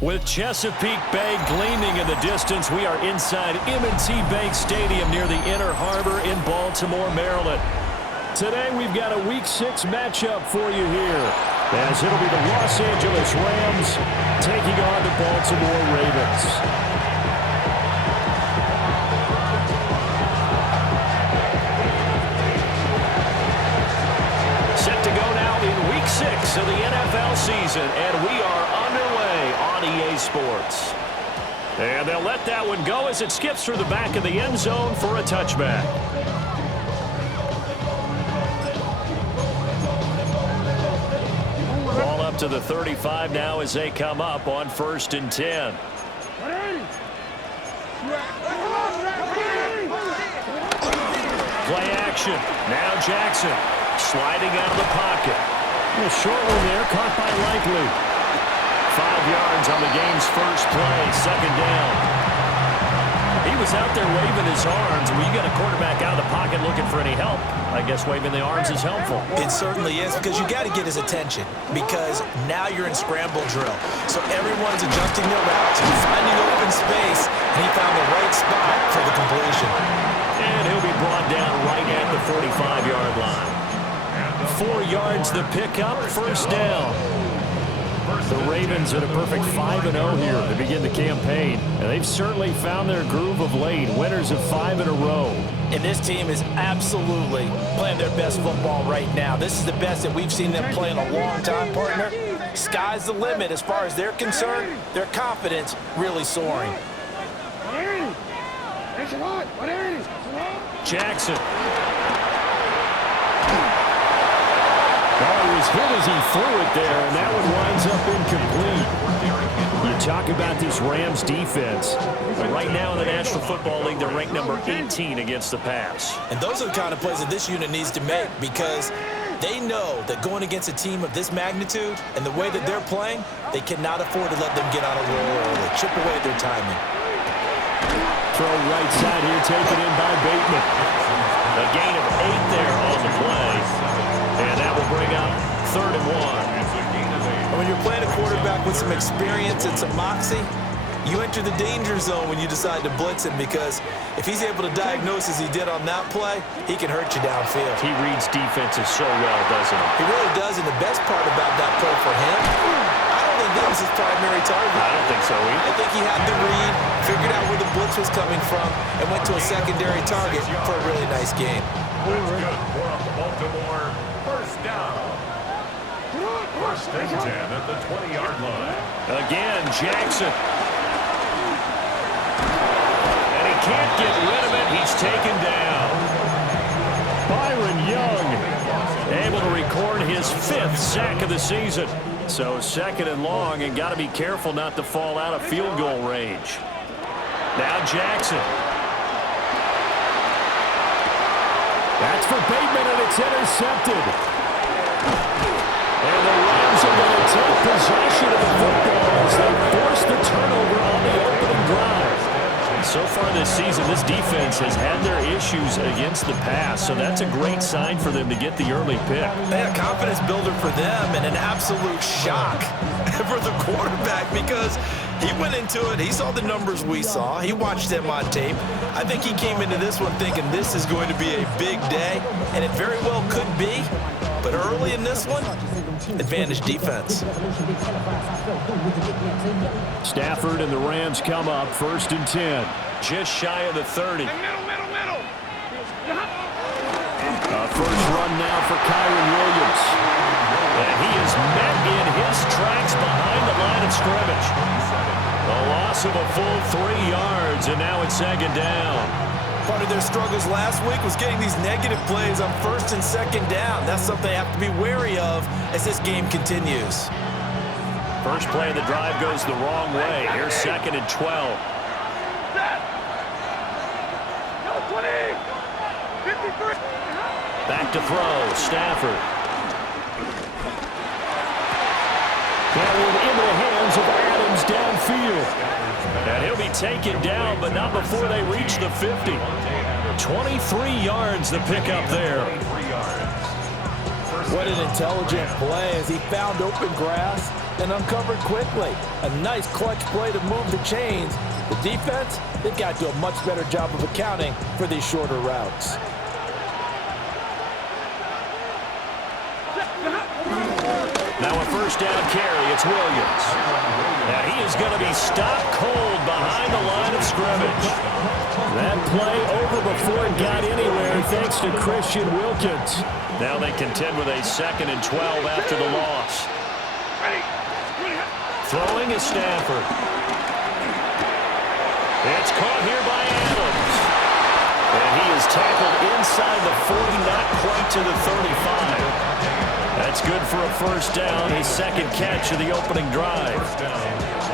With Chesapeake Bay gleaming in the distance, we are inside M&T Bank Stadium near the Inner Harbor in Baltimore, Maryland. Today we've got a Week 6 matchup for you here, as it'll be the Los Angeles Rams taking on the Baltimore Ravens. Set to go now in Week 6 of the NFL season, and we are underway on EA Sports. And they'll let that one go as it skips through the back of the end zone for a touchback. Ball up to the 35 now as they come up on 1st and 10. Play action. Now Jackson sliding out of the pocket. A short one there, caught by Likely. 5 yards on the game's first play, 2nd down. He was out there waving his arms. When you got a quarterback out of the pocket looking for any help, I guess waving the arms is helpful. It certainly is, because you got to get his attention, because now you're in scramble drill. So everyone's adjusting their routes and finding open space, and he found the right spot for the completion. And he'll be brought down right at the 45-yard line. 4 yards the pickup, 1st down. The Ravens at a perfect 5-0 here to begin the campaign. And they've certainly found their groove of late. Winners of 5 in a row. And this team is absolutely playing their best football right now. This is the best that we've seen them play in a long time, partner. Sky's the limit as far as they're concerned. Their confidence really soaring. Jackson. He was hit as he threw it there, and that one winds up incomplete. You talk about this Rams defense. But right now in the National Football League, they're ranked number 18 against the pass. And those are the kind of plays that this unit needs to make, because they know that going against a team of this magnitude and the way that they're playing, they cannot afford to let them get on a roll early, chip away at their timing. Throw right side here, taken in by Bateman. A gain of 8 there on the play. And that will bring up 3rd and 1. And when you're playing a quarterback with some experience and some moxie, you enter the danger zone when you decide to blitz him, because if he's able to diagnose as he did on that play, he can hurt you downfield. He reads defenses so well, doesn't he? He really does, and the best part about that play for him, I don't think that was his primary target. I don't think so either. I think he had the read, figured out where the blitz was coming from, and went to a secondary target for a really nice game. Good for Baltimore. 1st down. 1st and 10 at the 20-yard line. Again, Jackson. And he can't get rid of it. He's taken down. Byron Young able to record his 5th sack of the season. So 2nd and long, and got to be careful not to fall out of field goal range. Now Jackson. That's for Bateman, and it's intercepted. And the Rams are going to take possession of the football as they force the turnover on the opening drive. So far this season, this defense has had their issues against the pass, so that's a great sign for them to get the early pick. A confidence builder for them, and an absolute shock for the quarterback, because he went into it, he saw the numbers we saw, he watched them on tape. I think he came into this one thinking this is going to be a big day, and it very well could be. But early in this one, advantage defense. Stafford and the Rams come up 1st and 10. Just shy of the 30. Middle. First run now for Kyron Williams. And he is met in his tracks behind the line of scrimmage. A loss of a full 3 yards, and now it's 2nd down. Part of their struggles last week was getting these negative plays on 1st and 2nd down. That's something they have to be wary of as this game continues. First play of the drive goes the wrong way. Here's 2nd and 12. Back to throw, Stafford. That one into the hands of Adams downfield. And he'll be taken down, but not before they reach the 50. 23 yards the pickup there. What an intelligent play as he found open grass and uncovered quickly. A nice clutch play to move the chains. The defense, they've got to do a much better job of accounting for these shorter routes. Now a first down carry. It's Williams. Now he is going to be stopped cold behind the line of scrimmage. That play over before it got anywhere thanks to Christian Wilkins. Now they contend with a 2nd and 12 after the loss. Throwing is Stafford. It's caught here by Adams. And he is tackled inside the 40, not quite to the 35. That's good for a first down, his 2nd catch of the opening drive.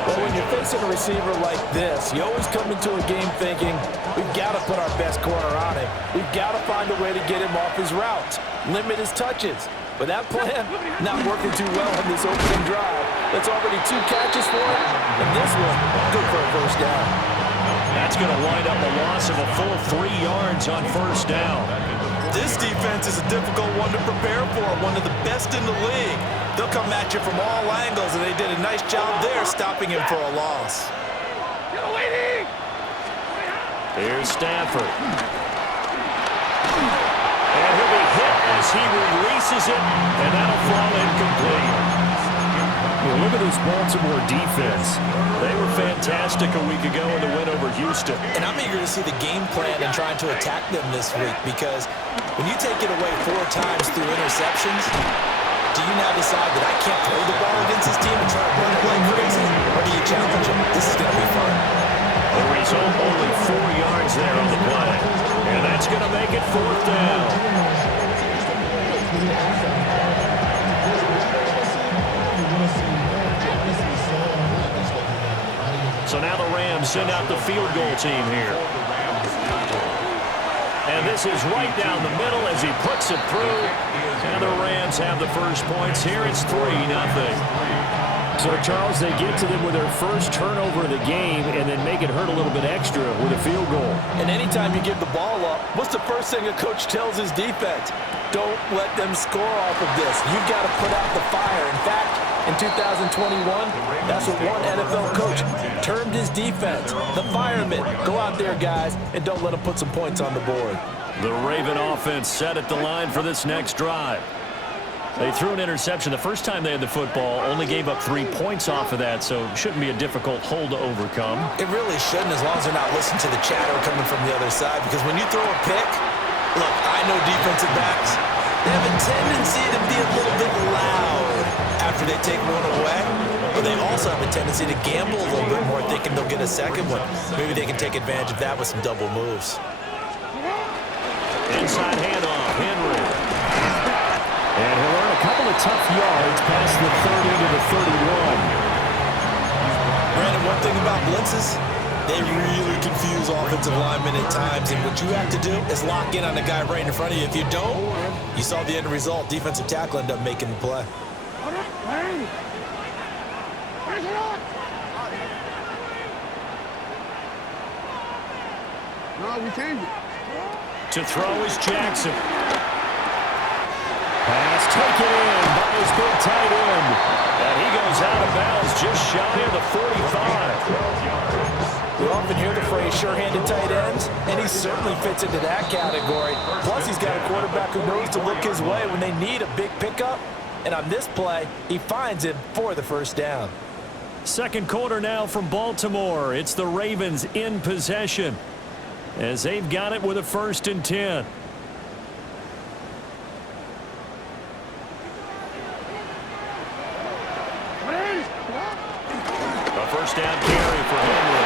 Well, when you're facing a receiver like this, you always come into a game thinking, we've got to put our best corner on him. We've got to find a way to get him off his routes, limit his touches. But that plan not working too well in this opening drive. That's already 2 catches for him, and this one, good for a first down. That's going to wind up a loss of a full 3 yards on first down. This defense is a difficult one to prepare for, one of the best in the league. They'll come at you from all angles, and they did a nice job there stopping him for a loss. Here's Stafford. And he'll be hit as he releases it, and that'll fall incomplete. Well, look at this Baltimore defense. They were fantastic a week ago in the win over Houston. And I'm eager to see the game plan and trying to attack them this week, because when you take it away 4 times through interceptions, do you now decide that I can't throw the ball against this team and try to run it like crazy? Or do you challenge them? This is going to be fun. The result, only 4 yards there on the play. And that's going to make it 4th down. So now the Rams send out the field goal team here. And this is right down the middle as he puts it through. And the Rams have the first points here. It's 3-0. So, Charles, they get to them with their first turnover of the game and then make it hurt a little bit extra with a field goal. And anytime you give the ball up, what's the first thing a coach tells his defense? Don't let them score off of this. You've got to put out the fire. In fact, in 2021, that's what one NFL coach termed his defense. The firemen. Go out there, guys, and don't let them put some points on the board. The Raven offense set at the line for this next drive. They threw an interception the first time they had the football, only gave up 3 points off of that, so it shouldn't be a difficult hole to overcome. It really shouldn't, as long as they're not listening to the chatter coming from the other side, because when you throw a pick, look, I know defensive backs, they have a tendency to be a little bit loud after they take one away, but they also have a tendency to gamble a little bit more, thinking they'll get a second one. Maybe they can take advantage of that with some double moves. Inside handoff, Henry. And he'll earn a couple of tough yards past the 30 to the 31. Brandon, one thing about blitzes, they really confuse offensive linemen at times, and what you have to do is lock in on the guy right in front of you. If you don't, you saw the end result. Defensive tackle ended up making the play. No, we changed it. To throw is Jackson. Pass taken in by his big tight end. And he goes out of bounds just shy of the 45. We often hear the phrase sure-handed tight ends, and he certainly fits into that category. Plus, he's got a quarterback who knows to look his way when they need a big pickup. And on this play, he finds him for the first down. Second quarter now from Baltimore. It's the Ravens in possession as they've got it with a 1st and 10. A first down carry for Henry.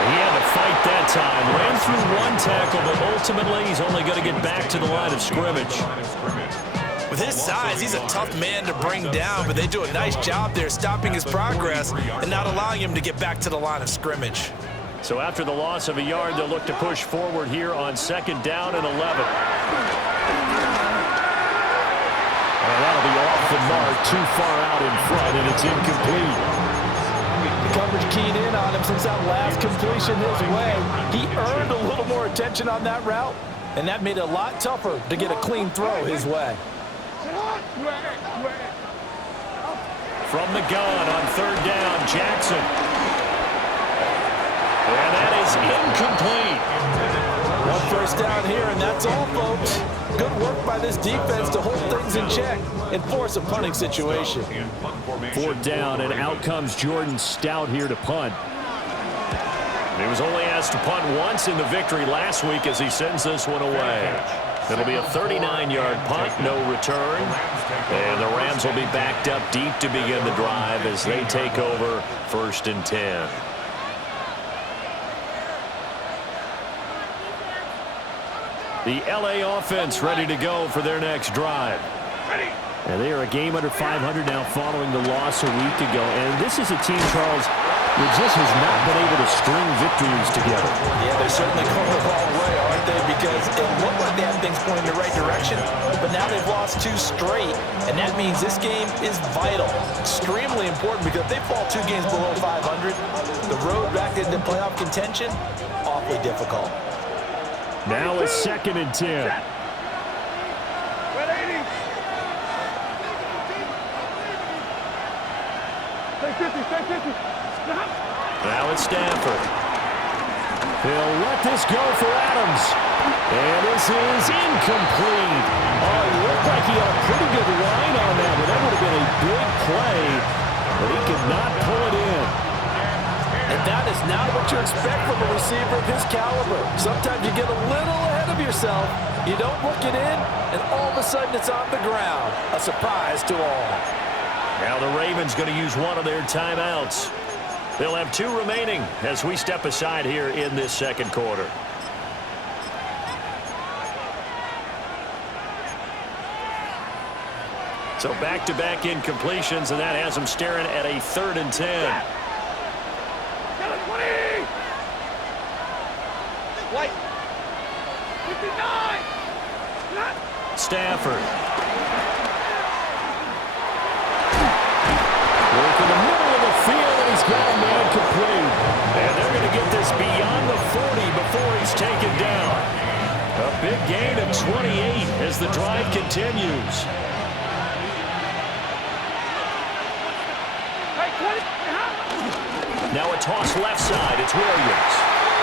He had to fight that time. Ran through 1 tackle, but ultimately he's only going to get back to the line of scrimmage. With his size, he's a tough man to bring down, but they do a nice job there stopping his progress and not allowing him to get back to the line of scrimmage. So after the loss of a yard, they'll look to push forward here on 2nd down and 11. And that'll be off the mark, too far out in front, and it's incomplete. The coverage keyed in on him since that last completion his way. He earned a little more attention on that route, and that made it a lot tougher to get a clean throw his way. From the gun on third down, Jackson. And that is incomplete. One first down here, and that's all, folks. Good work by this defense to hold things in check and force a punting situation. Fourth down, and out comes Jordan Stout here to punt. He was only asked to punt once in the victory last week as he sends this one away. It'll be a 39-yard punt, no return. And the Rams will be backed up deep to begin the drive as they take over 1st and 10. The LA offense ready to go for their next drive. And they are a game under 500 now following the loss a week ago. And this is a team, Charles, that just has not been able to string victories together. Yeah, they're certainly going the wrong way, aren't they? Because it looked like they had things pointing in the right direction, but now they've lost 2 straight, and that means this game is vital, extremely important, because if they fall 2 games below 500, the road back into playoff contention, awfully difficult. Now a 2nd and 10. Now it's Stanford. He'll let this go for Adams. And this is incomplete. Oh, it looked like he had a pretty good line on that, but that would have been a big play. But he could not pull it in. And that is not what you expect from a receiver of his caliber. Sometimes you get a little ahead of yourself. You don't look it in, and all of a sudden it's on the ground. A surprise to all. Now the Ravens going to use one of their timeouts. They'll have 2 remaining as we step aside here in this 2nd quarter. So back-to-back incompletions, and that has them staring at a 3rd and 10. Stafford. Work in the middle of the field, and he's got a man complete. And they're going to get this beyond the 40 before he's taken down. A big gain of 28 as the drive continues. Now a toss left side. It's Williams.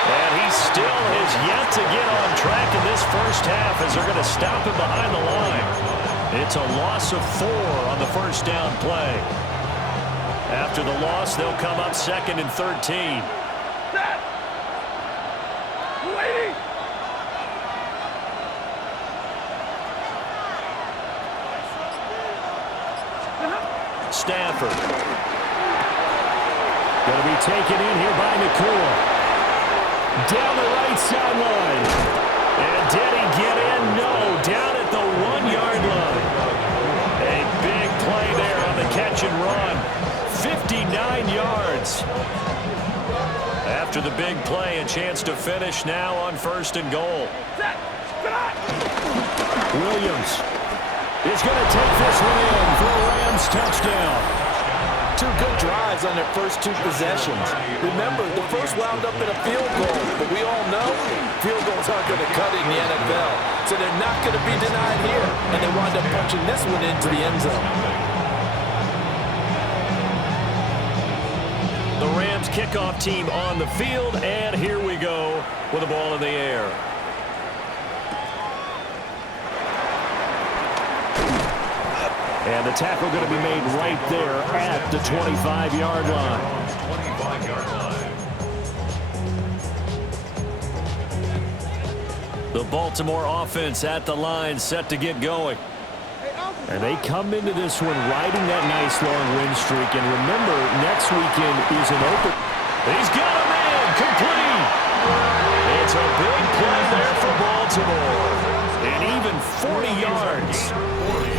And he still has yet to get on track in this first half as they're going to stop him behind the line. It's a loss of 4 on the first down play. After the loss, they'll come up 2nd and 13. Stanford. Going to be taken in here by Nakua. Down the right sideline. And did he get in? No. Down at the 1-yard line. A big play there on the catch and run. 59 yards. After the big play, a chance to finish now on 1st and goal. Williams is going to take this one in for a Rams touchdown. 2 good drives on their first 2 possessions. Remember, the first wound up in a field goal, but we all know field goals aren't going to cut it in the NFL. So they're not going to be denied here, and they wound up punching this one into the end zone. The Rams kickoff team on the field, and here we go with the ball in the air. And the tackle going to be made right there at the 25-yard line. 25-yard line. The Baltimore offense at the line, set to get going. And they come into this one riding that nice long win streak. And remember, next weekend is an open. He's got a man complete. It's a big play there for Baltimore. And even 40 yards.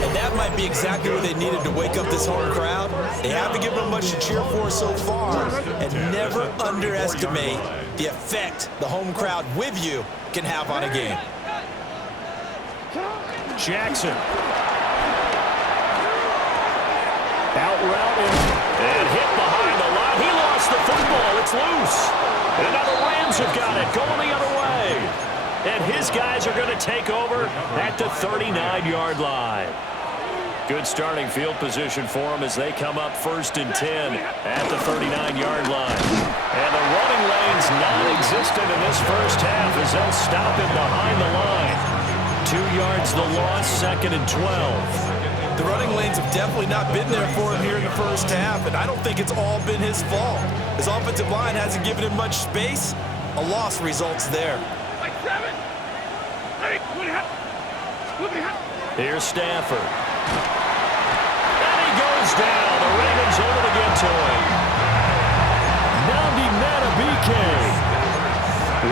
And that might be exactly what they needed to wake up this home crowd. They haven't given them much to cheer for so far. And never underestimate the effect the home crowd with you can have on a game. Jackson. Out routed and hit behind the line. He lost the football. It's loose. And now the Rams have got it going the other way. And his guys are going to take over at the 39-yard line. Good starting field position for them as they come up 1st and 10 at the 39-yard line. And the running lane's non-existent in this first half as they'll stop him behind the line. 2 yards the loss, 2nd and 12. The running lanes have definitely not been there for him here in the first half, and I don't think it's all been his fault. His offensive line hasn't given him much space. A loss results there. Here's Stafford. And he goes down. The Ravens able to get to him. Nnamdi Madubuike.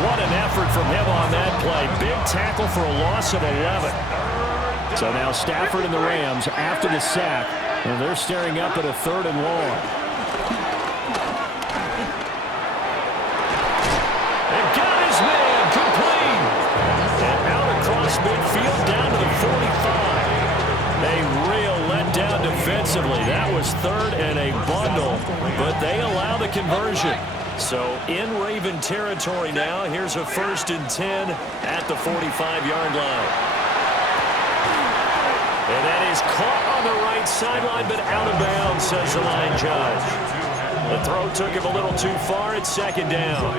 What an effort from him on that play. Big tackle for a loss of 11. So now Stafford and the Rams after the sack. And they're staring up at a 3rd and long. And got his man complete. And out across midfield down to the 45. A real letdown defensively. That was 3rd and a bundle, but they allow the conversion. So in Raven territory now, here's a 1st and 10 at the 45-yard line. And that is caught on the right sideline, but out of bounds, says the line judge. The throw took him a little too far. It's 2nd down.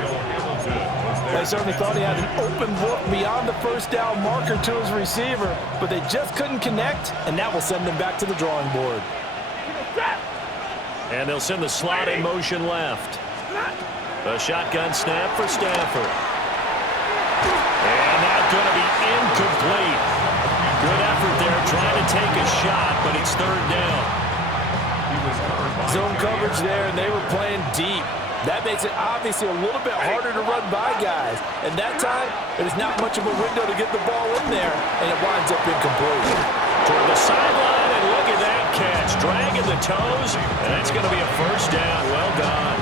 They certainly thought he had an open look beyond the first down marker to his receiver, but they just couldn't connect, and that will send them back to the drawing board. And they'll send the slot in motion left. A shotgun snap for Stafford. And that's going to be incomplete. Good effort there trying to take a shot, but it's 3rd down. Zone coverage there, and they were playing deep. That makes it obviously a little bit harder to run by guys. And that time, there's not much of a window to get the ball in there, and it winds up incomplete. Toward the sideline, and look at that catch. Dragging the toes, and that's going to be a 1st down. Well done.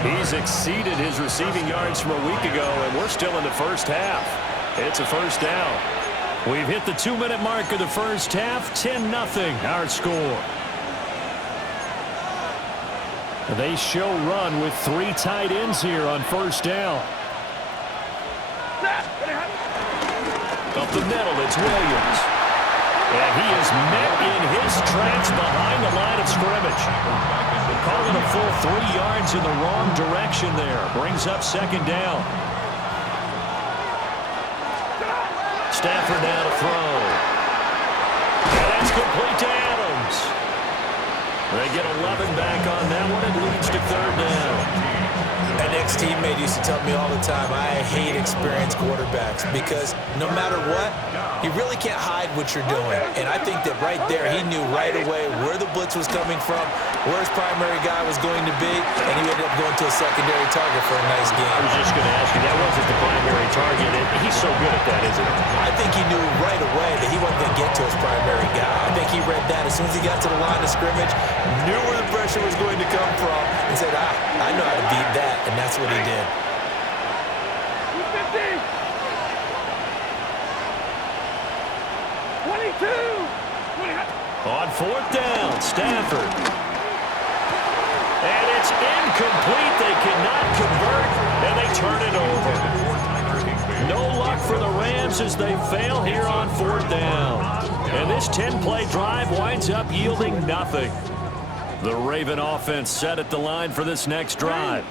He's exceeded his receiving yards from a week ago, and we're still in the first half. It's a 1st down. We've hit the 2-minute mark of the first half. 10-0 our score. They show run with 3 tight ends here on 1st down. Up the middle, it's Williams. And he is met in his tracks behind the line of scrimmage. Calling a full 3 yards in the wrong direction there. Brings up 2nd down. Stafford now to throw. And that's complete to Adams. They get 11 back on that one. It leads to 3rd down. An ex-teammate used to tell me all the time, I hate experienced quarterbacks because no matter what, you really can't hide what you're doing. And I think that right there, he knew right away where the blitz was coming from, where his primary guy was going to be, and he ended up going to a secondary target for a nice game. I was just going to ask you, that wasn't the primary target. He's so good at that, isn't he? I think he knew right away that he wasn't going to get to his primary guy. I think he read that as soon as he got to the line of scrimmage, knew where the pressure was going to come from, and said, I know how to beat that, and that's what he did. On 4th down, Stafford. And it's incomplete. They cannot convert, and they turn it over. No luck for the Rams as they fail here on 4th down. And this 10-play drive winds up yielding nothing. The Raven offense set at the line for this next drive.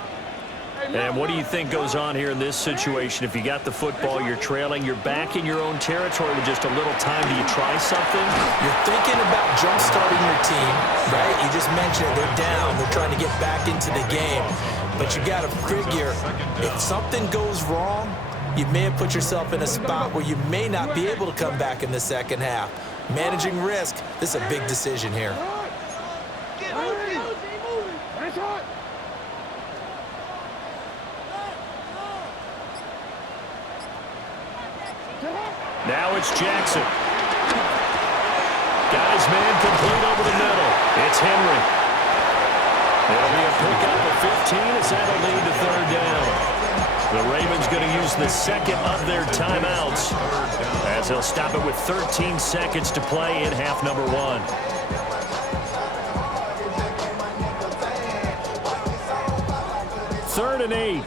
And what do you think goes on here in this situation? If you got the football, you're trailing, you're back in your own territory with just a little time. Do you try something? You're thinking about jump-starting your team, right? You just mentioned they're down. They're trying to get back into the game. But you got to figure, if something goes wrong, you may have put yourself in a spot where you may not be able to come back in the second half. Managing risk, this is a big decision here. Now it's Jackson. Got his man complete over the middle. It's Henry. It'll be a pickup of 15 as that'll lead to 3rd down. The Ravens going to use the second of their timeouts as they'll stop it with 13 seconds to play in half number 1. Third and 8.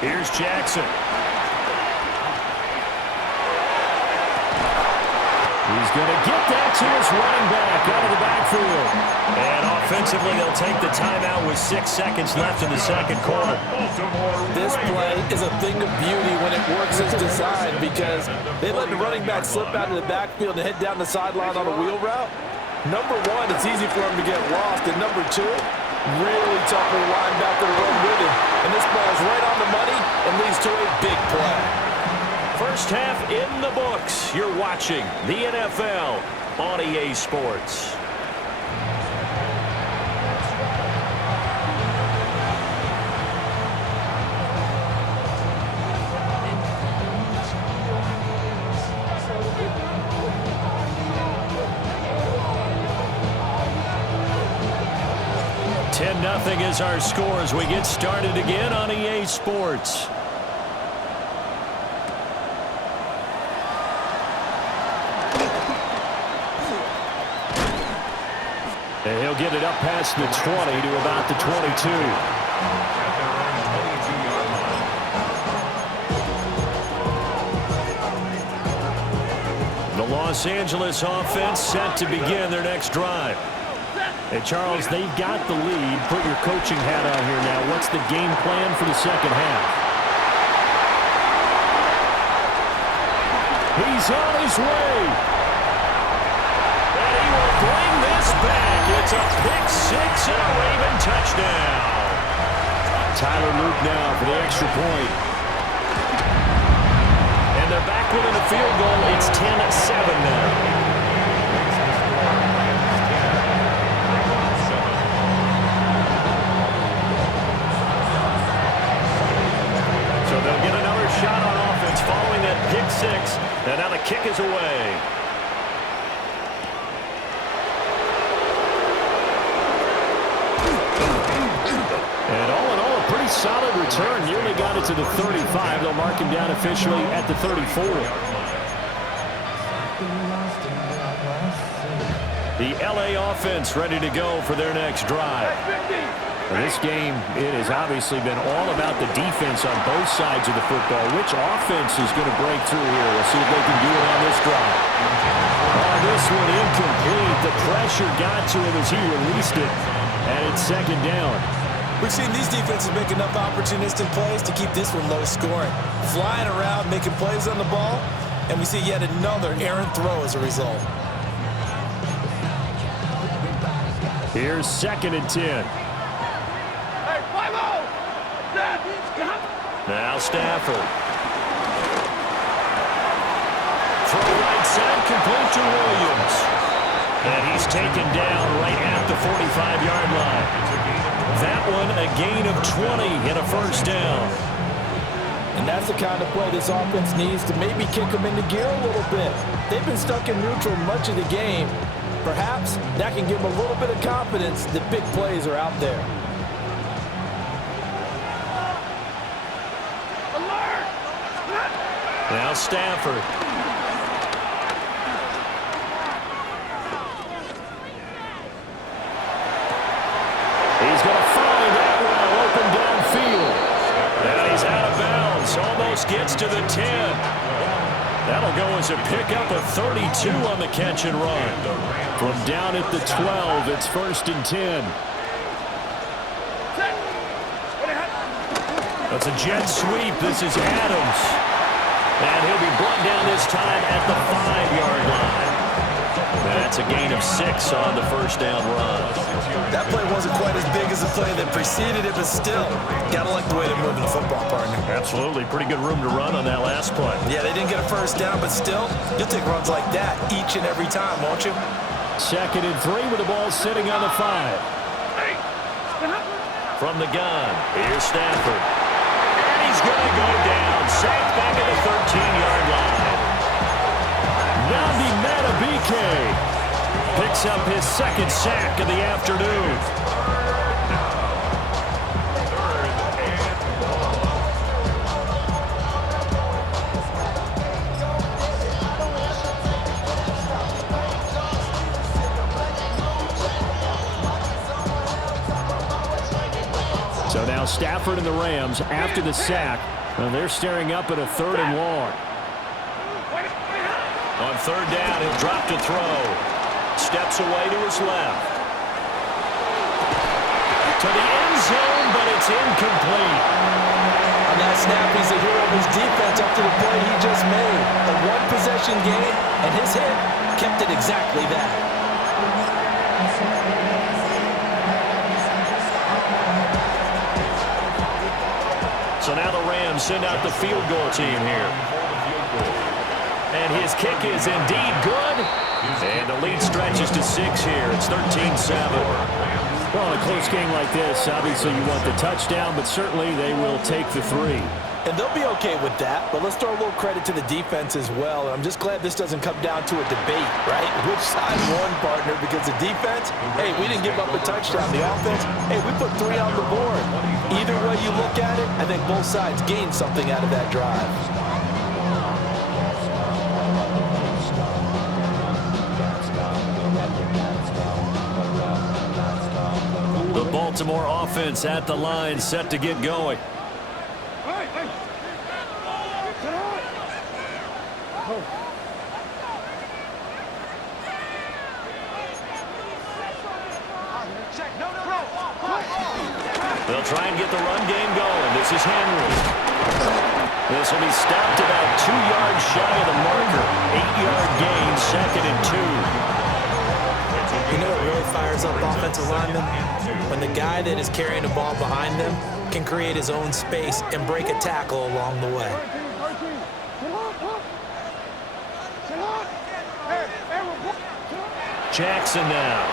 Here's Jackson. He's going to get that to his running back out of the backfield. And offensively, they'll take the timeout with 6 seconds left in the second quarter. This play is a thing of beauty when it works as designed because they let the running back slip out of the backfield and head down the sideline on a wheel route. Number one, it's easy for him to get lost. And number two, really tough for the linebacker to run with him. And this ball is right on the money and leads to a big play. First half in the books. You're watching the NFL on EA Sports. Nothing is our score as we get started again on EA Sports. And he'll get it up past the 20 to about the 22. The Los Angeles offense set to begin their next drive. Hey, Charles, they've got the lead. Put your coaching hat on here now. What's the game plan for the second half? He's on his way. And he will bring this back. It's a pick six and a Raven touchdown. Tyler Luke now for the extra point. And they're back within a field goal. It's 10-7 now. They'll get another shot on offense following that pick six. And now the kick is away. And all in all, a pretty solid return. Nearly got it to the 35. They'll mark him down officially at the 34. The LA offense ready to go for their next drive. This game, it has obviously been all about the defense on both sides of the football. Which offense is going to break through here? We'll see if they can do it on this drive. Oh, this one incomplete. The pressure got to him as he released it, and it's second down. We've seen these defenses make enough opportunistic plays to keep this one low scoring. Flying around, making plays on the ball, and we see yet another errant throw as a result. Here's 2nd and 10. Now Stafford. Throw right side, complete to Williams. And he's taken down right at the 45-yard line. That one a gain of 20 and a first down. And that's the kind of play this offense needs to maybe kick them into gear a little bit. They've been stuck in neutral much of the game. Perhaps that can give them a little bit of confidence that big plays are out there. Now Stafford. He's going to find that one open downfield. And he's out of bounds. Almost gets to the 10. That'll go as a pickup of 32 on the catch and run. From down at the 12, it's 1st and 10. That's a jet sweep. This is Adams. And he'll be brought down this time at the 5-yard line. That's a gain of 6 on the first down run. That play wasn't quite as big as the play that preceded it, but still, gotta like the way they're moving the football, partner. Absolutely. Pretty good room to run on that last play. Yeah, they didn't get a first down, but still, you'll take runs like that each and every time, won't you? 2nd and 3 with the ball sitting on the 5. From the gun, here's Stafford. And he's going to go down. Sacked back at the 13-yard line. Nabi Matabike picks up his 2nd sack of the afternoon. So now Stafford and the Rams, after the sack, they're staring up at a 3rd and long. On 3rd down, he'll drop to throw. Steps away to his left. To the end zone, but it's incomplete. On that snap, he's a hero of his defense up to the play he just made. A one-possession game, and his hit kept it exactly that. So now the Rams send out the field goal team here. And his kick is indeed good. And the lead stretches to 6 here. It's 13-7. Well, in a close game like this, obviously you want the touchdown, but certainly they will take the 3. And they'll be okay with that, but let's throw a little credit to the defense as well. I'm just glad this doesn't come down to a debate, right? Which side won, partner? Because the defense, hey, we didn't give up a touchdown. The offense, hey, we put 3 on the board. Either way you look at it, I think both sides gained something out of that drive. The Baltimore offense at the line, set to get going. They'll try and get the run game going. This is Henry. This will be stopped about 2 yards shy of the marker. 8-yard gain, 2nd and 2. You know what really fires up offensive linemen? When the guy that is carrying the ball behind them can create his own space and break a tackle along the way. Jackson now.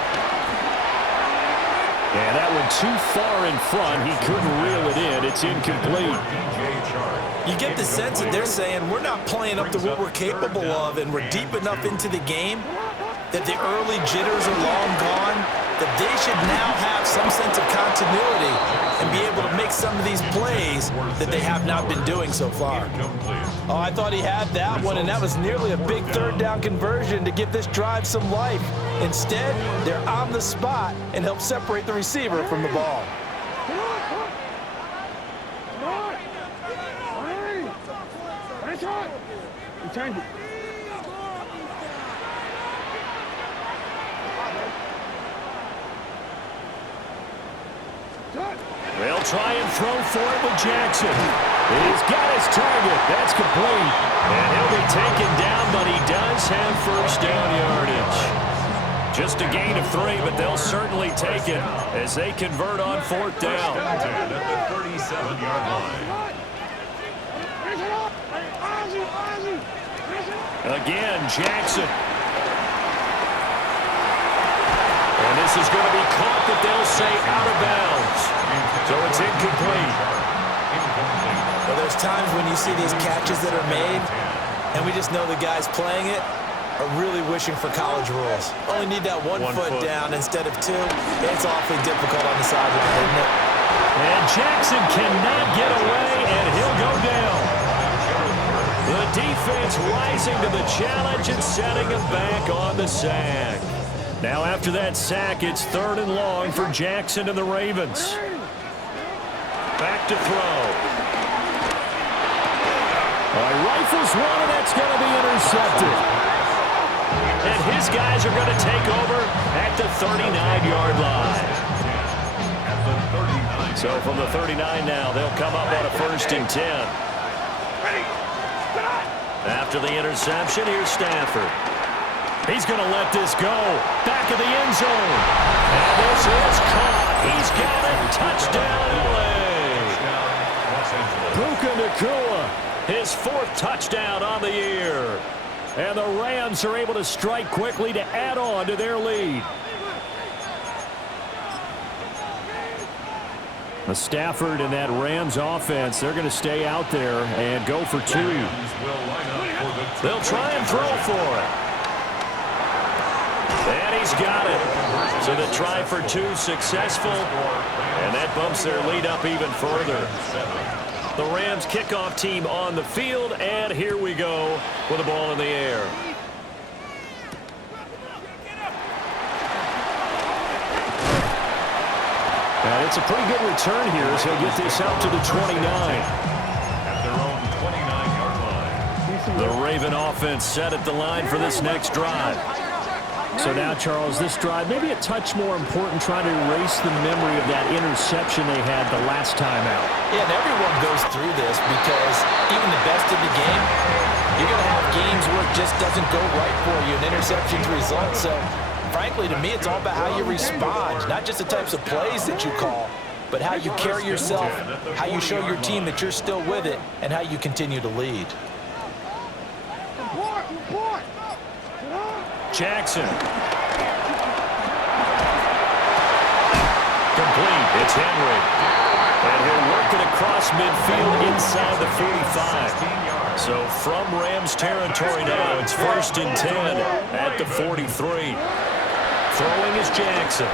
And that one too far in front. He couldn't reel it in. It's incomplete. You get the sense that they're saying we're not playing up to what we're capable of, and we're deep enough into the game that the early jitters are long gone, that they should now have some sense of continuity and be able to make some of these plays that they have not been doing so far. Oh, I thought he had that one, and that was nearly a big 3rd down conversion to give this drive some life. Instead, they're on the spot and help separate the receiver from the ball. They'll try and throw for it with Jackson. He's got his target. That's complete. And he'll be taken down, but he does have 1st down yardage. Just a gain of 3, but they'll certainly take it as they convert on 4th down. At the 37-yard line. Again, Jackson. And this is going to be caught, but they'll say out of bounds. So it's incomplete. Well, there's times when you see these catches that are made, and we just know the guys playing it are really wishing for college rules. Only need that one foot down instead of 2. It's awfully difficult on the sideline, isn't it? And Jackson cannot get away, and he'll go down. The defense rising to the challenge and setting him back on the sack. Now after that sack, it's 3rd and long for Jackson and the Ravens. Back to throw. Rifles one, and that's going to be intercepted. And his guys are going to take over at the 39-yard line. So from the 39 now, they'll come up on a 1st and 10. After the interception, here's Stafford. He's going to let this go. Back of the end zone. And this is caught. He's got it. Touchdown, L.A. Puka Nacua, his 4th touchdown on the year. And the Rams are able to strike quickly to add on to their lead. The Stafford and that Rams offense, they're going to stay out there and go for 2. They'll try and throw for it. And he's got it. So the try for 2 successful. And that bumps their lead up even further. The Rams kickoff team on the field. And here we go with the ball in the air. And it's a pretty good return here as he'll get this out to the 29. At their own 29-yard line. The Raven offense set at the line for this next drive. So now, Charles, this drive, maybe a touch more important, trying to erase the memory of that interception they had the last time out. Yeah, and everyone goes through this because even the best of the game, you're going to have games where it just doesn't go right for you, and interceptions result. So, frankly, to me, it's all about how you respond, not just the types of plays that you call, but how you carry yourself, how you show your team that you're still with it, and how you continue to lead. Jackson. Complete. It's Henry. And he'll work it across midfield inside the 45. So from Rams territory now, it's 1st and 10 at the 43. Throwing is Jackson.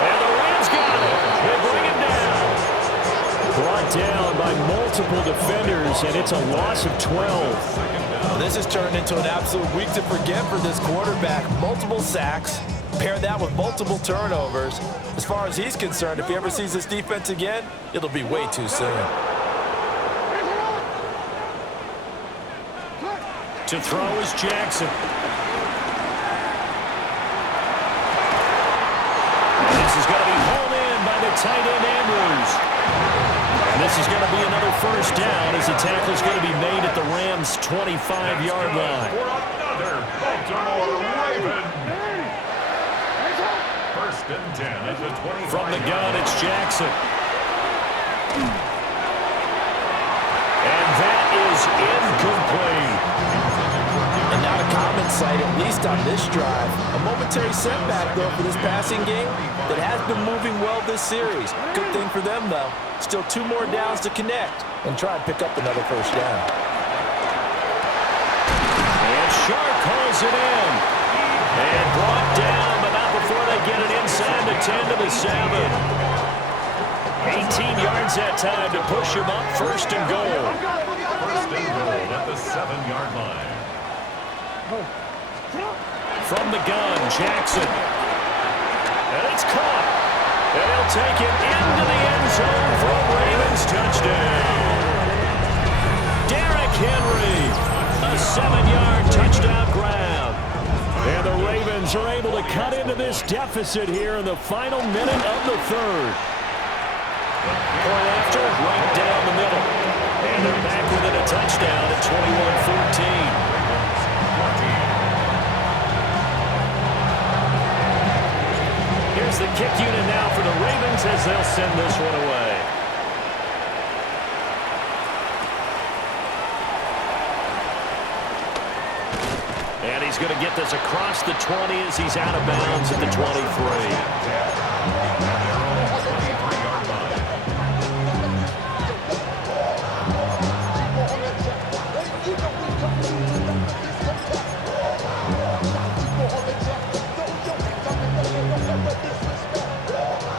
And the Rams got it. They bring it down. Brought down by multiple defenders, and it's a loss of 12. This has turned into an absolute week to forget for this quarterback. Multiple sacks, pair that with multiple turnovers. As far as he's concerned, if he ever sees this defense again, it'll be way too soon. To throw is Jackson. And this is going to be hauled in by the tight end Andrews. And this is going to be another first down as the tackle is going to be made at the Rams' 25-yard line. For another Baltimore Raven. 1st and 10 at the 25. From the gun, it's Jackson. And that is incomplete. And not a common sight, at least on this drive. A momentary setback, though, for this passing game that has been moving well this series. Good thing for them, though. Still 2 more downs to connect and try and pick up another first down. And Sharp calls it in. And brought down, but not before they get it inside the 10 to the 7. 18 yards that time to push him up 1st and goal. 1st and goal at the 7-yard line. From the gun, Jackson. And it's caught. And he'll take it into the end zone for a Ravens touchdown. Derrick Henry, a 7-yard touchdown grab. And the Ravens are able to cut into this deficit here in the final minute of the 3rd. Point after, right down the middle. And they're back within a touchdown at 21-14. Here's the kick unit now for the Ravens as they'll send this one away. And he's going to get this across the 20 as he's out of bounds at the 23.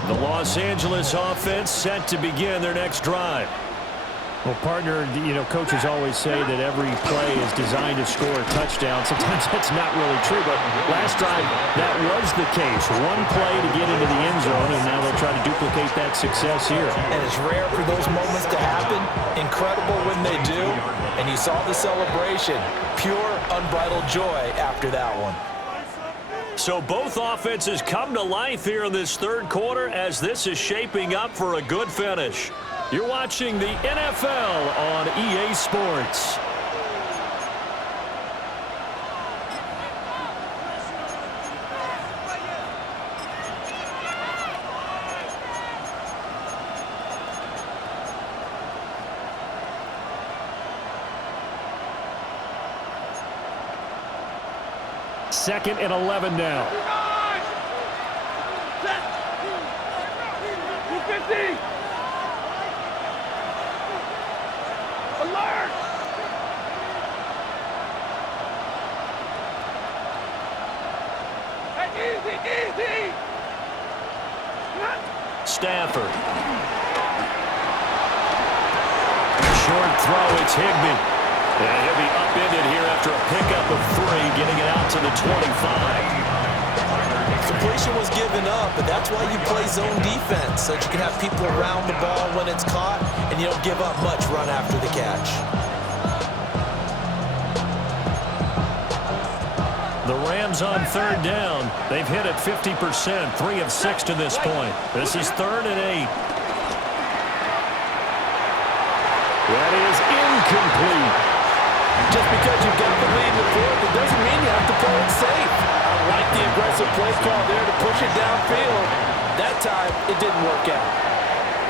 The Los Angeles offense set to begin their next drive. Well, partner, you know, coaches always say that every play is designed to score a touchdown. Sometimes that's not really true, but last drive, that was the case. One play to get into the end zone, and now they'll try to duplicate that success here. And it's rare for those moments to happen. Incredible when they do. And you saw the celebration. Pure, unbridled joy after that one. So both offenses come to life here in this 3rd quarter as this is shaping up for a good finish. You're watching the NFL on EA Sports. Second and 11 now. 250. Alert! Hey, easy! Stafford. Short throw, it's Higbee. And he'll be upended here after a pickup of 3, getting it out to the 25. Completion was given up, but that's why you play zone defense, so that you can have people around the ball when it's caught, and you don't give up much run after the catch. The Rams on third down. They've hit it 50%, 3 of 6 to this point. This is 3rd and 8. That is incomplete. Just because you've got the lead in the fourth, it doesn't mean you have to play it safe. I like the aggressive play call there to push it downfield. That time, it didn't work out.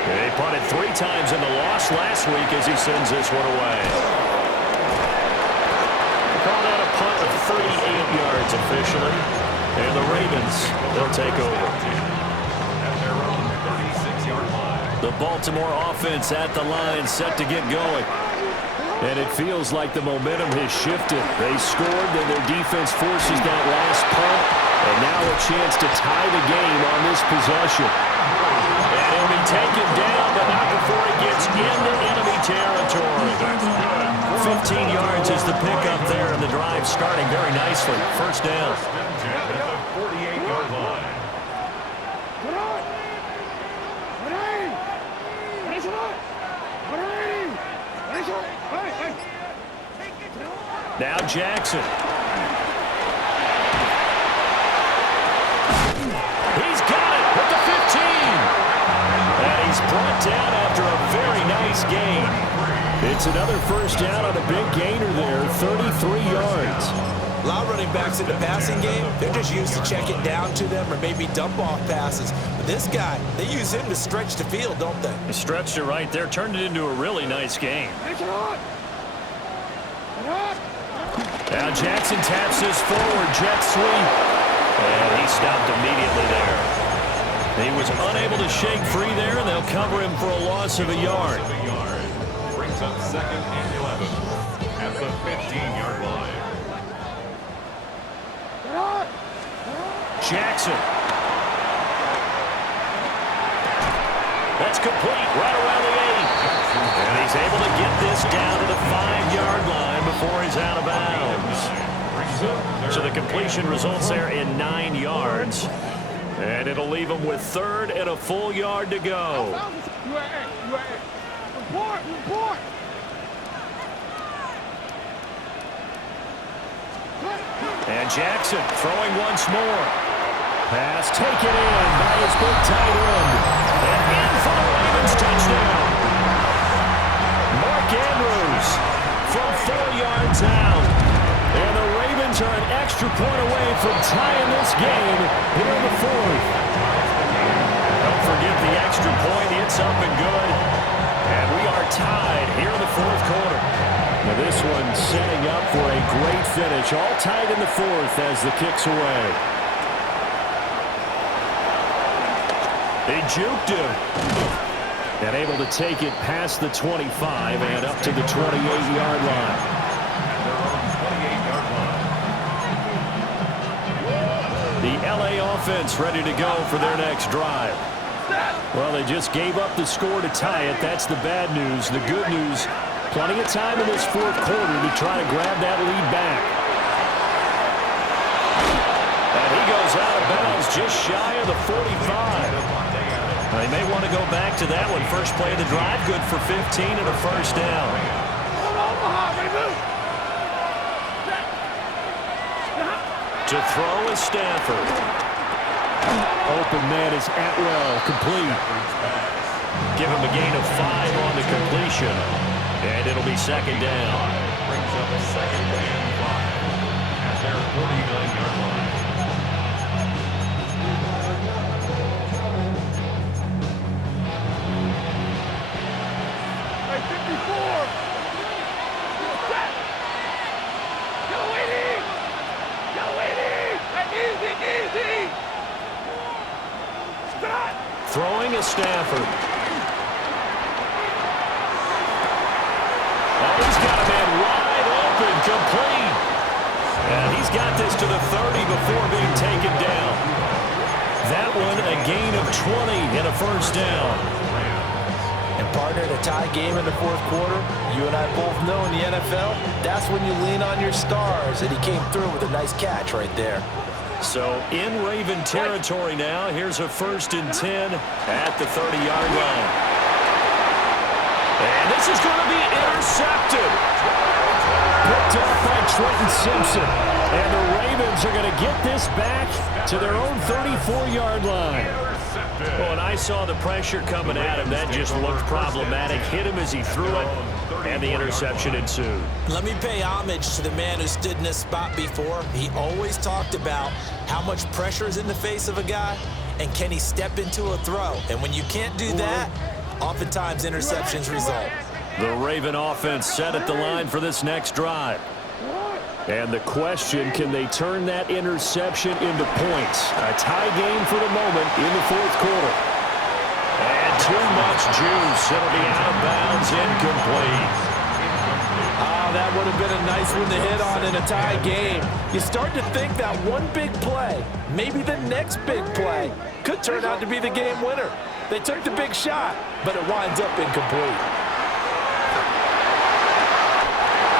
They punted 3 times in the loss last week as he sends this one away. Call that a punt of 38 yards officially. And the Ravens, they'll take over. At their own 36-yard line. The Baltimore offense at the line, set to get going. And it feels like the momentum has shifted. They scored, then their defense forces that last punt. And now a chance to tie the game on this possession. And he'll be taken down, but not before he gets into enemy territory. 15 yards is the pickup there, and the drive starting very nicely. First down. First and 10 at the 48-yard line. Now Jackson. He's got it at the 15. And he's brought down after a very nice gain. It's another first down on a big gainer there, 33 yards. A lot of running backs in the passing game, they're just used to check it down to them or maybe dump off passes. But this guy, they use him to stretch the field, don't they? He stretched it right there, turned it into a really nice game. Now Jackson taps this forward, jet sweep. And he stopped immediately there. He was unable to shake free there, and they'll cover him for a loss of a yard. Brings up 2nd and 11 at the 15-yard line. Jackson. That's complete right around the 8. And he's able to get this down to the 5-yard line before he's out of bounds. So the completion results there in 9 yards. And it'll leave him with 3rd and a full yard to go. And Jackson throwing once more. Pass taken in by his big tight end. And in for the Ravens touchdown. Mark Andrews from 4 yards out. And the Ravens are an extra point away from tying this game here in the 4th. Don't forget the extra point. It's up and good. And we are tied here in the 4th quarter. Now this one setting up for a great finish. All tied in the 4th as the kick's away. They juked him. And able to take it past the 25 and up to the 28-yard line. At their own 28-yard line. The LA offense ready to go for their next drive. Well, they just gave up the score to tie it. That's the bad news. The good news, plenty of time in this 4th quarter to try to grab that lead back. And he goes out of bounds just shy of the 45. They may want to go back to that one. First play of the drive, good for 15 and a first down. To throw is Stafford. Open man is Atwell, complete. Give him a gain of 5 on the completion. And it'll be 2nd down. Brings up 2nd and 5 at their 49-yard line. Throwing is Stafford. Oh, he's got a man wide open, complete. And he's got this to the 30 before being taken down. That one a gain of 20 and a first down. And partner, in a tie game in the 4th quarter, you and I both know in the NFL, that's when you lean on your stars, and he came through with a nice catch right there. So in Raven territory now. Here's a 1st and 10 at the 30-yard line. And this is going to be intercepted. Picked up by Trenton Simpson. And the Ravens are going to get this back to their own 34-yard line. Well, when I saw the pressure coming at him, that just looked problematic. Hit him as he threw it, and the interception ensued. Let me pay homage to the man who stood in this spot before. He always talked about how much pressure is in the face of a guy, and can he step into a throw. And when you can't do that, oftentimes interceptions result. The Raven offense set at the line for this next drive. And the question, can they turn that interception into points? A tie game for the moment in the 4th quarter. And too much juice. It'll be out of bounds, incomplete. That would have been a nice one to hit on in a tie game. You start to think that one big play, maybe the next big play, could turn out to be the game winner. They took the big shot, but it winds up incomplete.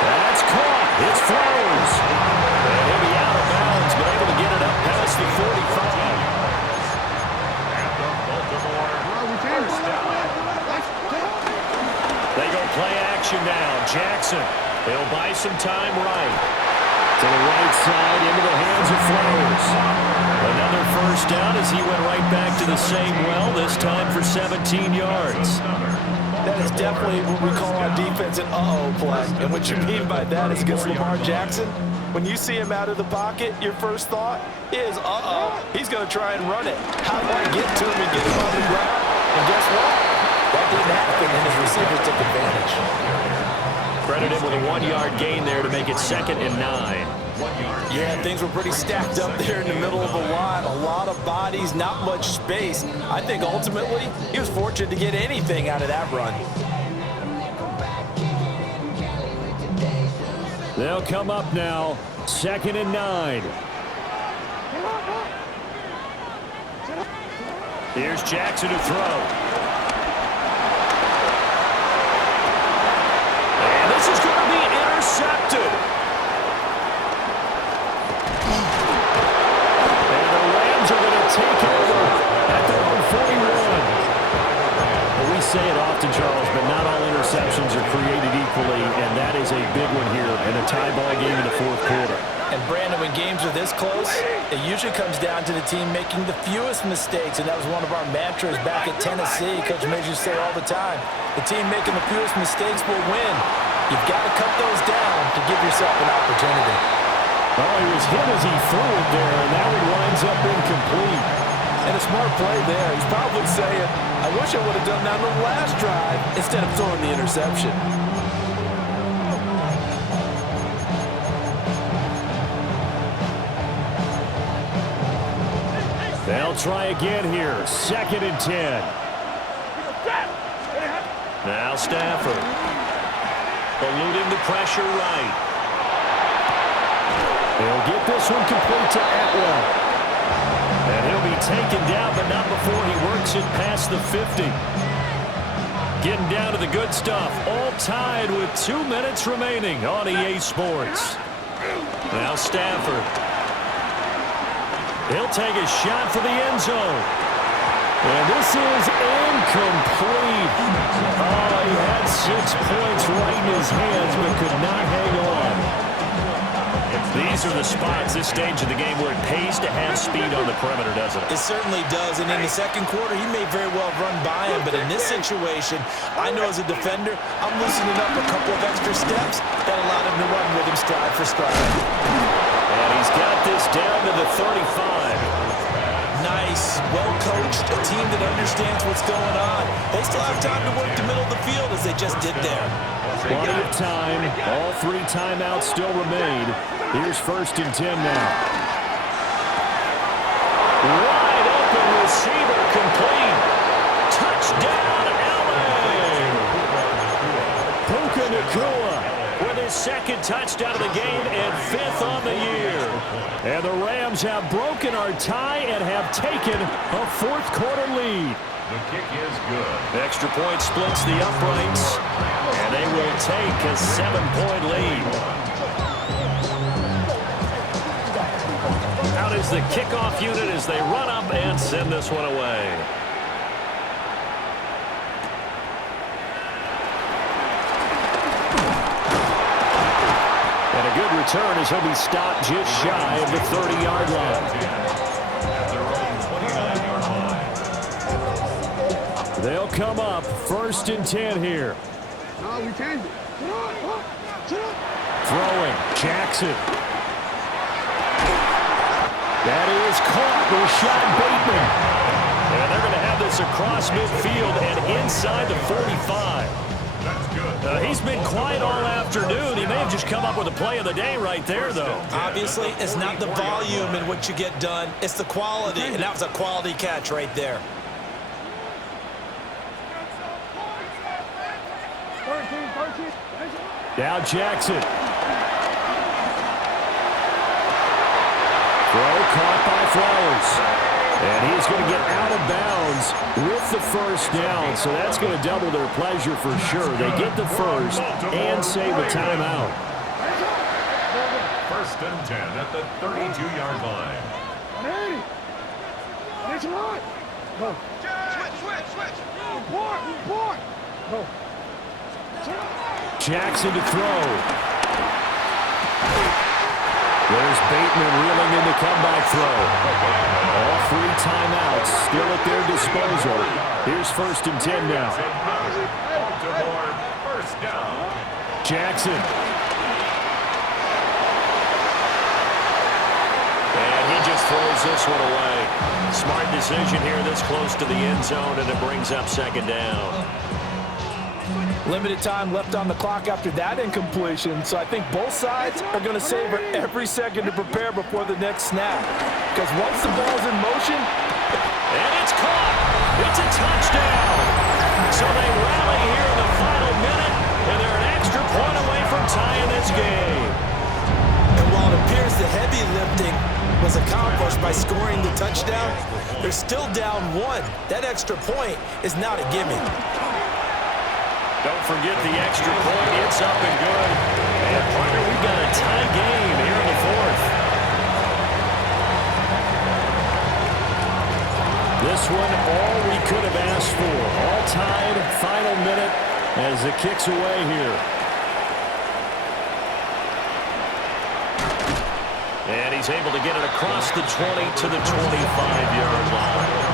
That's caught. It's Flowers. And he'll be out of bounds, but able to get it up past the 45. And the Baltimore first down. They go play action now. Jackson. He'll buy some time right. To the right side, into the hands of Flowers. Another first down as he went right back to the same well, this time for 17 yards. That is definitely what we call on defense an uh-oh play. And what you mean by that is against Lamar Jackson, when you see him out of the pocket, your first thought is, uh-oh, he's going to try and run it. How do I get to him and get him on the ground? And guess what? That didn't happen, and his receivers took advantage. Credit him with a 1-yard gain there to make it 2nd and 9. Yeah, things were pretty stacked up there in the middle of the line. A lot of bodies, not much space. I think ultimately he was fortunate to get anything out of that run. They'll come up now, 2nd and 9. Here's Jackson to throw. And this is going to be intercepted. And the Rams are going to take over at their own 41. Well, we say it often, Charles, but not all interceptions are created equally, and that is a big one here in a tie ball game in the 4th quarter. And Brandon, when games are this close, it usually comes down to the team making the fewest mistakes, and that was one of our mantras back at Tennessee. Coach Major say all the time, the team making the fewest mistakes will win. You've got to cut those down to give yourself an opportunity. Oh, he was hit as he threw it there, and that one winds up incomplete. And a smart play there. He's probably saying, I wish I would have done that on the last drive instead of throwing the interception. They'll try again here. 2nd and 10. Now Stafford. Eluding the pressure right. He'll get this one complete to Atwell. And he'll be taken down, but not before he works it past the 50. Getting down to the good stuff. All tied with 2 minutes remaining on EA Sports. Now Stafford. He'll take a shot for the end zone. And this is incomplete. Oh, he had 6 points right in his hands, but could not hang on. These are the spots, this stage of the game, where it pays to have speed on the perimeter, doesn't it? It certainly does, and in the 2nd quarter, he may very well run by him, but in this situation, I know as a defender, I'm loosening up a couple of extra steps that allowed him to run with him stride for stride. And he's got this down to the 35. Nice, well-coached, a team that understands what's going on. They still have time to work the middle of the field as they just did there. Plenty of time. All 3 timeouts still remain. Here's 1st and 10 now. Wide open receiver complete. Touchdown, LA. Puka Nacua with his 2nd touchdown of the game and 5th on the year. And the Rams have broken our tie and have taken a 4th quarter lead. The kick is good. Extra point splits the uprights, and they will take a 7-point lead. Out out is the kickoff unit as they run up and send this one away. And a good return as he'll be stopped just shy of the 30-yard line. They'll come up 1st and 10 here. No, we changed it. Throwing, Jackson. That is caught. Rashad Bateman. And they're going to have this across midfield and inside the 45. That's good. He's been quiet all afternoon. He may have just come up with a play of the day right there, though. Obviously, it's not the volume in what you get done. It's the quality, and that was a quality catch right there. Now Jackson. Throw caught by Flowers. And he's going to get out of bounds with the first down. So that's going to double their pleasure for sure. They get the first and save a timeout. 1st and 10 at the 32-yard line. Go. Switch. Report. Go. Jackson to throw. There's Bateman reeling in the comeback throw. All 3 timeouts still at their disposal. Here's 1st and 10 now. Baltimore, 1st down. Jackson. And he just throws this one away. Smart decision here this close to the end zone, and it brings up 2nd down. Limited time left on the clock after that incompletion, so I think both sides are going to savor every second to prepare before the next snap. Because once the ball's in motion... And it's caught. It's a touchdown. So they rally here in the final minute, and they're an extra point away from tying this game. And while it appears the heavy lifting was accomplished by scoring the touchdown, they're still down 1. That extra point is not a gimme. Don't forget the extra point. It's up and good. And, partner, we've got a tie game here in the 4th. This one, all we could have asked for. All tied, final minute as it kicks away here. And he's able to get it across the 20 to the 25-yard line.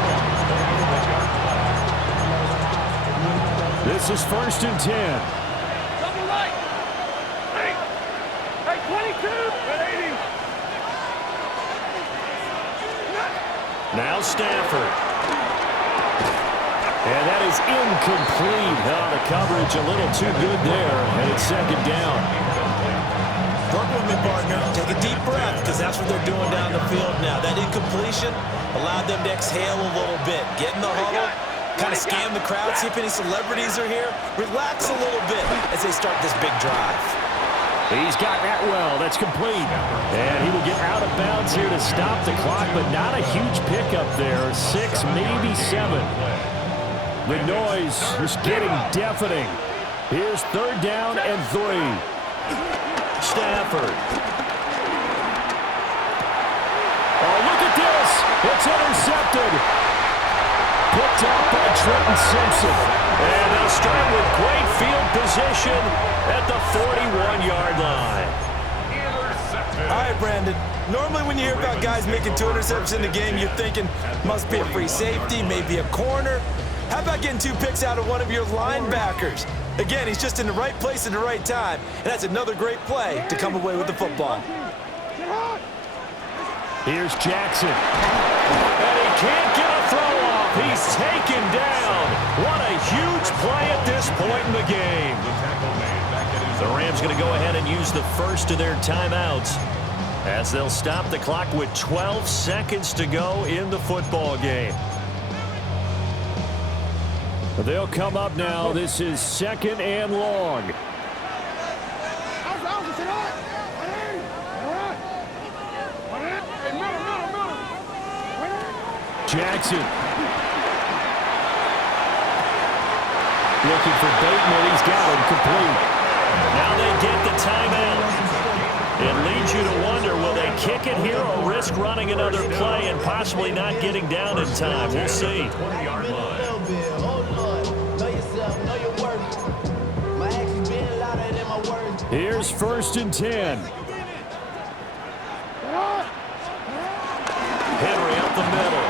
This is 1st and 10. Double right. Hey, 22. 80. Now Stafford. And that is incomplete. The coverage a little too good there, and it's 2nd down. Work with me, partner. Take a deep breath, because that's what they're doing down the field now. That incompletion allowed them to exhale a little bit. Get in the huddle. Kind of scan the crowd, see if any celebrities are here. Relax a little bit as they start this big drive. He's got that well. That's complete. And he will get out of bounds here to stop the clock, but not a huge pickup there. 6, maybe 7. The noise is getting deafening. Here's 3rd down and 3. Stafford. Oh, look at this. It's intercepted. Picked up by Trenton Simpson. And they'll start with great field position at the 41-yard line. All right, Brandon. Normally when you hear about guys making 2 interceptions in the game, you're thinking must be a free safety, maybe a corner. How about getting 2 picks out of one of your linebackers? Again, he's just in the right place at the right time, and that's another great play to come away with the football. Here's Jackson. And he can't get a throw off. He's taken down. What a huge play at this point in the game. The Rams going to go ahead and use the first of their timeouts as they'll stop the clock with 12 seconds to go in the football game. They'll come up now. This is 2nd and long. Jackson. Looking for Bateman. He's got him complete. Now they get the timeout. It leads you to wonder, will they kick it here or risk running another play and possibly not getting down in time? We'll see. 20-yard line. Here's 1st and 10. Henry up the middle.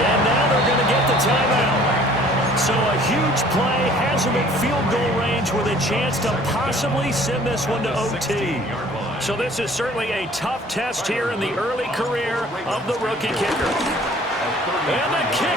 And now they're going to get the timeout. So a huge play has them in field goal range with a chance to possibly send this one to OT. So this is certainly a tough test here in the early career of the rookie kicker. And the kick